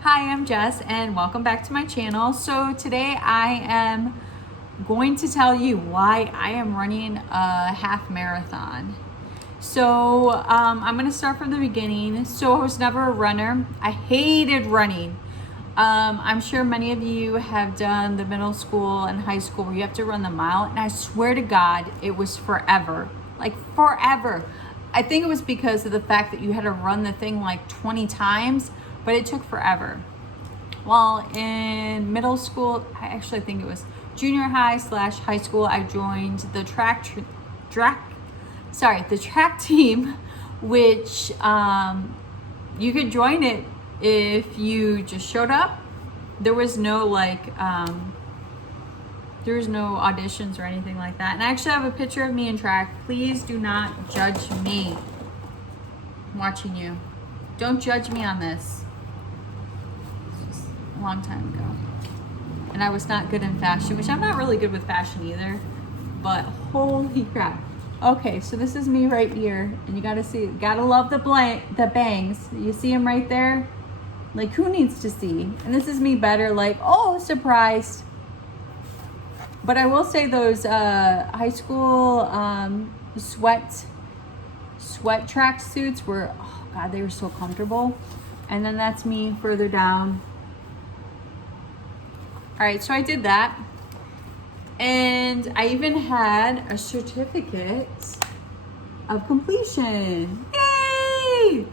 Hi, I'm Jess and welcome back to my channel. So today I am going to tell you why I am running a half marathon. So I'm going to start from the beginning. So I was never a runner. I hated running. I'm sure many of you have done the middle school and high school where you have to run the mile, and I swear to God, it was forever. Like forever. I think it was because of the fact that you had to run the thing like 20 times, but it took forever. Well, in middle school, I actually think it was junior high / high school, I joined the track team, which you could join it if you just showed up. There was no no auditions or anything like that. And I actually have a picture of me in track. Please do not judge me. I'm watching you. Don't judge me on this. It's just a long time ago. And I was not good in fashion, which I'm not really good with fashion either. But holy crap. Okay, so this is me right here. And you gotta see, gotta love the bangs. You see them right there? Like, who needs to see? And this is me better, like, oh, surprised. But I will say those high school sweat track suits were, oh God, they were so comfortable. And then that's me further down. All right, so I did that. And I even had a certificate of completion. Yay!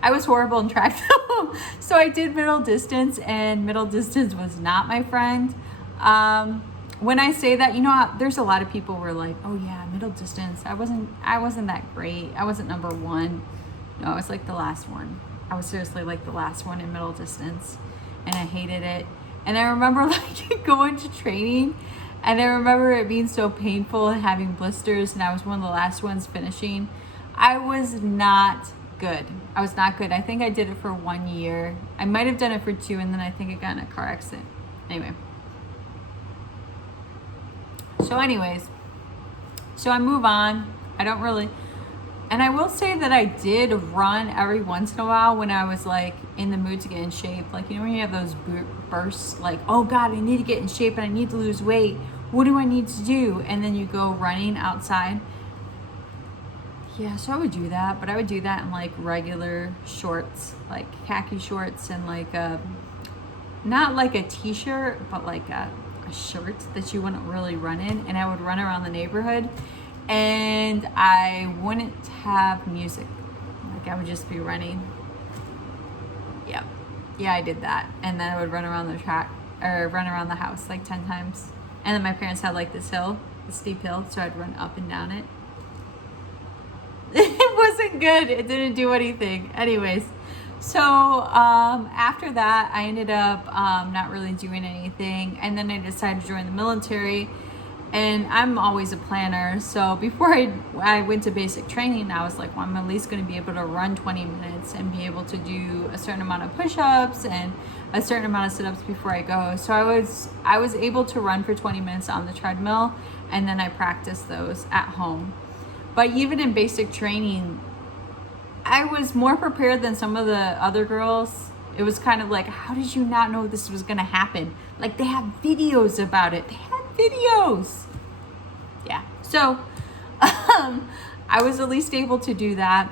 I was horrible in track though. So I did middle distance, and middle distance was not my friend. When I say that, you know, there's a lot of people who are like, oh yeah, middle distance. I wasn't that great. I wasn't number one. No, I was like the last one. I was seriously like the last one in middle distance, and I hated it. And I remember like going to training, and I remember it being so painful and having blisters, and I was one of the last ones finishing. I was not good. I was not good. I think I did it for 1 year. I might have done it for 2, and then I think I got in a car accident. Anyway. So I move on. I don't really, and I will say that I did run every once in a while when I was like in the mood to get in shape. Like, you know, when you have those bursts, like, oh God, I need to get in shape and I need to lose weight. What do I need to do? And then you go running outside. Yeah, so I would do that, but I would do that in like regular shorts, like khaki shorts, and like not like a t-shirt, but like a shirt that you wouldn't really run in. And I would run around the neighborhood, and I wouldn't have music. Like, I would just be running. Yep. Yeah, I did that. And then I would run around the track, or run around the house like 10 times. And then my parents had like this hill, this steep hill, so I'd run up and down it. It wasn't good. It didn't do anything. Anyways, so after that, I ended up not really doing anything. And then I decided to join the military. And I'm always a planner. So before I went to basic training, I was like, well, I'm at least going to be able to run 20 minutes and be able to do a certain amount of push-ups and a certain amount of sit-ups before I go. So I was able to run for 20 minutes on the treadmill, and then I practiced those at home. But even in basic training, I was more prepared than some of the other girls. It was kind of like, how did you not know this was going to happen? Like, they have videos about it. They had videos. Yeah. So I was at least able to do that.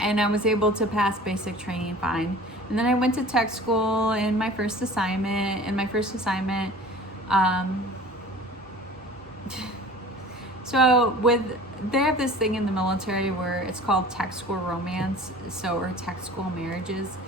And I was able to pass basic training fine. And then I went to tech school in my first assignment. So they have this thing in the military where it's called tech school romance, or tech school marriages.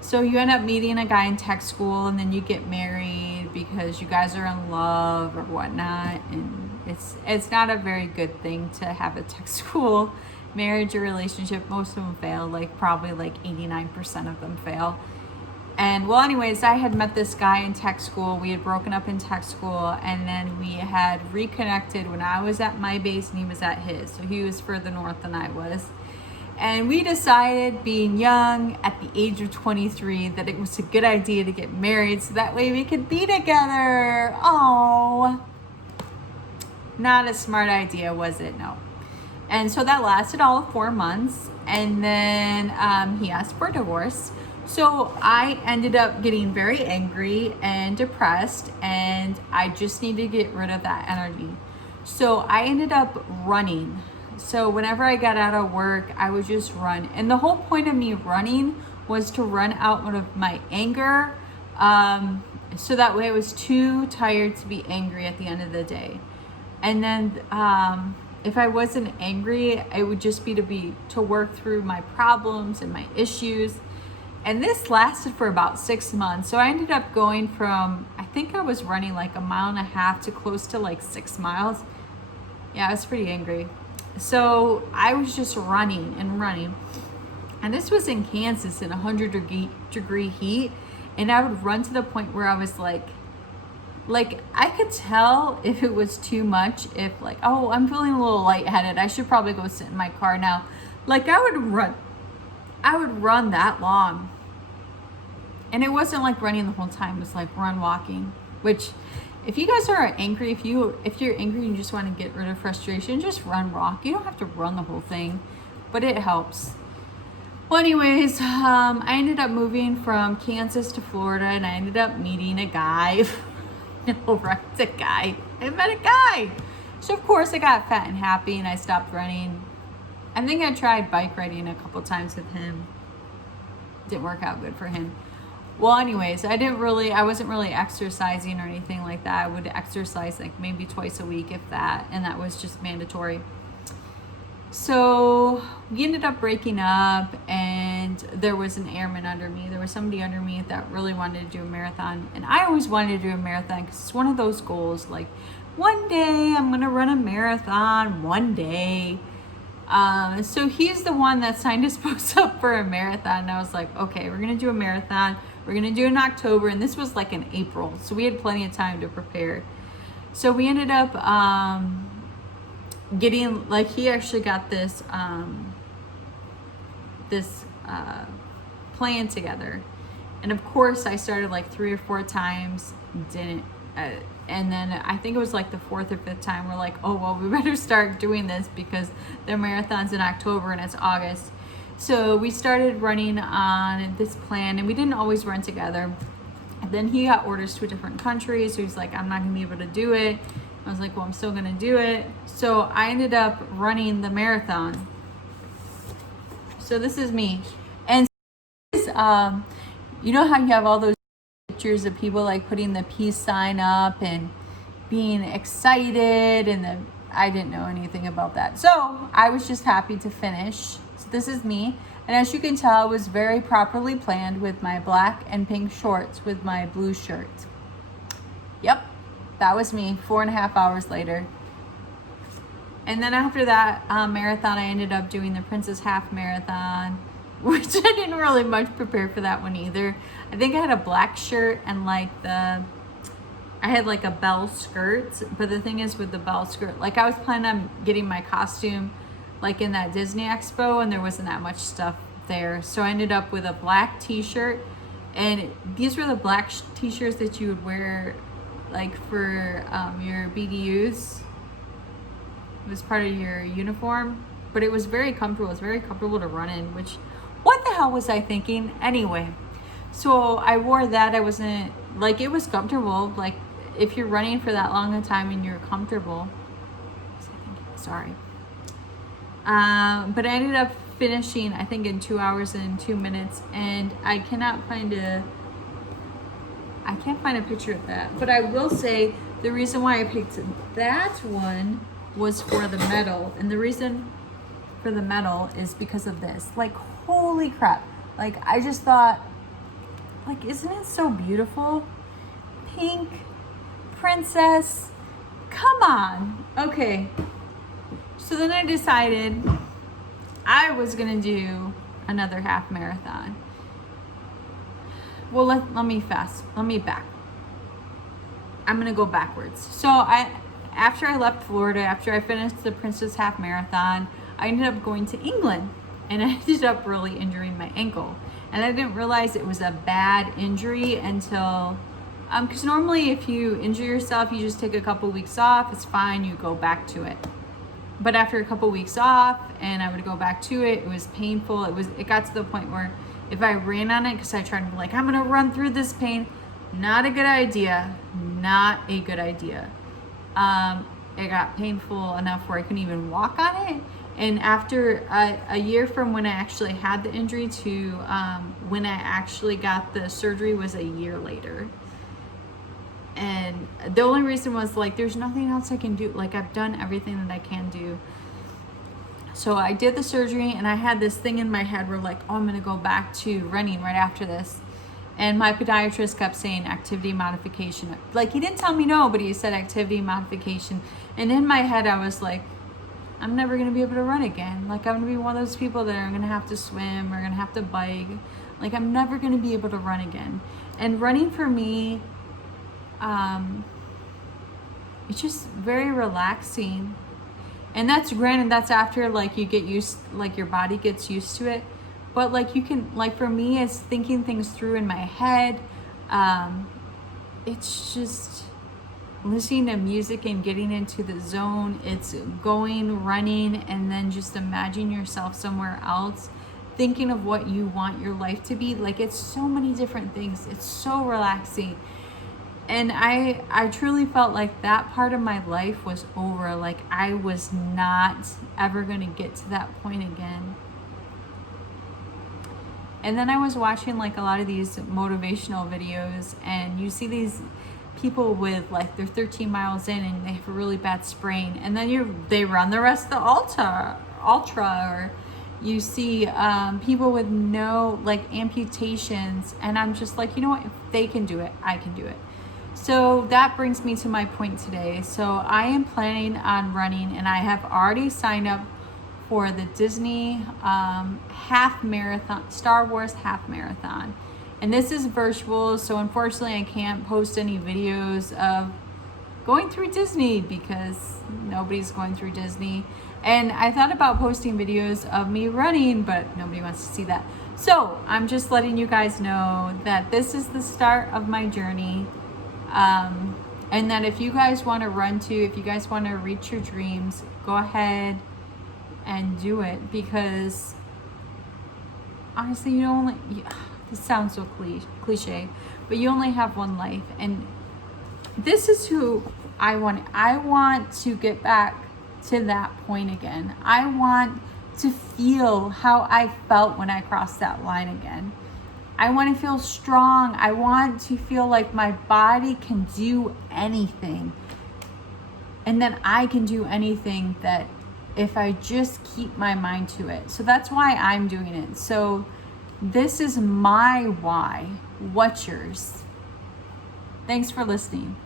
So you end up meeting a guy in tech school, and then you get married because you guys are in love or whatnot. And it's not a very good thing to have a tech school marriage or relationship. Most of them fail, like probably like 89% of them fail. And well, anyways, I had met this guy in tech school. We had broken up in tech school, and then we had reconnected when I was at my base and he was at his. So he was further north than I was. And we decided, being young at the age of 23, that it was a good idea to get married so that way we could be together. Oh, not a smart idea, was it? No. And so that lasted all of 4 months. And then he asked for a divorce. So I ended up getting very angry and depressed, and I just need to get rid of that energy. So I ended up running. So whenever I got out of work, I would just run. And the whole point of me running was to run out of my anger. So that way I was too tired to be angry at the end of the day. And then if I wasn't angry, it would just be to work through my problems and my issues. And this lasted for about 6 months. So I ended up going from, I think I was running like 1.5 miles to close to like 6 miles. Yeah, I was pretty angry. So I was just running and running. And this was in Kansas in 100-degree heat. And I would run to the point where I was like I could tell if it was too much, if like, oh, I'm feeling a little lightheaded, I should probably go sit in my car now. Like I would run that long. And it wasn't like running the whole time, it was like run walking. Which if you guys are angry, if you're angry and you just want to get rid of frustration, just run walk. You don't have to run the whole thing, but it helps. Well, anyways, I ended up moving from Kansas to Florida, and I ended up meeting a guy. I met a guy. So of course I got fat and happy, and I stopped running. I think I tried bike riding a couple times with him. Didn't work out good for him. Well, anyways, I wasn't really exercising or anything like that. I would exercise like maybe twice a week, if that, and that was just mandatory. So we ended up breaking up, and there was an airman under me. There was somebody under me that really wanted to do a marathon. And I always wanted to do a marathon because it's one of those goals, like one day I'm going to run a marathon, one day. So he's the one that signed us both up for a marathon. And I was like, okay, we're going to do a marathon. We're going to do it in October. And this was like in April. So we had plenty of time to prepare. So we ended up, getting, like, he actually got this plan together, and of course I started like 3 or 4 times, didn't, and then I think it was like the 4th or 5th time we're like, oh well, we better start doing this because their marathon's in October and it's August. So we started running on this plan, and we didn't always run together. And then he got orders to a different country, so he's like, I'm not gonna be able to do it. I was like, well, I'm still gonna do it. So I ended up running the marathon. So this is me. And you know how you have all those pictures of people like putting the peace sign up and being excited, and then I didn't know anything about that. So I was just happy to finish. So this is me. And as you can tell, it was very properly planned with my black and pink shorts with my blue shirt. Yep. That was me 4.5 hours later. And then after that marathon, I ended up doing the Princess Half Marathon, which I didn't really much prepare for that one either. I think I had a black shirt and I had like a bell skirt. But the thing is with the bell skirt, like I was planning on getting my costume like in that Disney Expo, and there wasn't that much stuff there. So I ended up with a black t-shirt, and these were the black t-shirts that you would wear like for your BDUs. It was part of your uniform, but it was very comfortable. It was very comfortable to run in, which, what the hell was I thinking? Anyway, so I wore that. I wasn't, like, it was comfortable. Like, if you're running for that long a time and you're comfortable. Sorry. But I ended up finishing, I think, in 2 hours and 2 minutes, and I can't find a picture of that. But I will say the reason why I picked that one was for the medal. And the reason for the medal is because of this. Like, holy crap. Like, I just thought, like, isn't it so beautiful? Pink, princess, come on. Okay. So then I decided I was gonna do another half marathon. Well, let me back. I'm gonna go backwards. So after I left Florida, after I finished the Princess Half Marathon, I ended up going to England, and I ended up really injuring my ankle. And I didn't realize it was a bad injury until, because normally if you injure yourself, you just take a couple weeks off, it's fine, you go back to it. But after a couple weeks off, and I would go back to it, it was painful. It got to the point where if I ran on it, because I tried to be like, I'm gonna run through this pain. Not a good idea. Not a good idea. It got painful enough where I couldn't even walk on it. And after a year from when I actually had the injury to when I actually got the surgery was a year later. And the only reason was like, there's nothing else I can do. Like, I've done everything that I can do. So I did the surgery, and I had this thing in my head where like, oh, I'm gonna go back to running right after this. And my podiatrist kept saying activity modification. Like, he didn't tell me no, but he said activity modification. And in my head, I was like, I'm never gonna be able to run again. Like, I'm gonna be one of those people that are gonna have to swim or gonna have to bike. Like, I'm never gonna be able to run again. And running for me, it's just very relaxing. And that's granted, that's after like you get used, like your body gets used to it. But like you can, like for me, it's thinking things through in my head. It's just listening to music and getting into the zone. It's going, running, and then just imagine yourself somewhere else, thinking of what you want your life to be. Like, it's so many different things. It's so relaxing. And I truly felt like that part of my life was over. Like, I was not ever going to get to that point again. And then I was watching like a lot of these motivational videos, and you see these people with like, they're 13 miles in and they have a really bad sprain, and then they run the rest of the ultra, or you see people with no like amputations, and I'm just like, you know what, if they can do it, I can do it. So that brings me to my point today. So I am planning on running, and I have already signed up for the Disney half marathon, Star Wars half marathon. And this is virtual, so unfortunately I can't post any videos of going through Disney because nobody's going through Disney. And I thought about posting videos of me running, but nobody wants to see that. So I'm just letting you guys know that this is the start of my journey. And that if you guys want to run too, if you guys want to reach your dreams, go ahead and do it, because honestly, this sounds so cliche, but you only have one life, and this is who I want to get back to that point again. I want to feel how I felt when I crossed that line again. I want to feel strong. I want to feel like my body can do anything, and that I can do anything, that if I just keep my mind to it. So that's why I'm doing it. So this is my why. What's yours? Thanks for listening.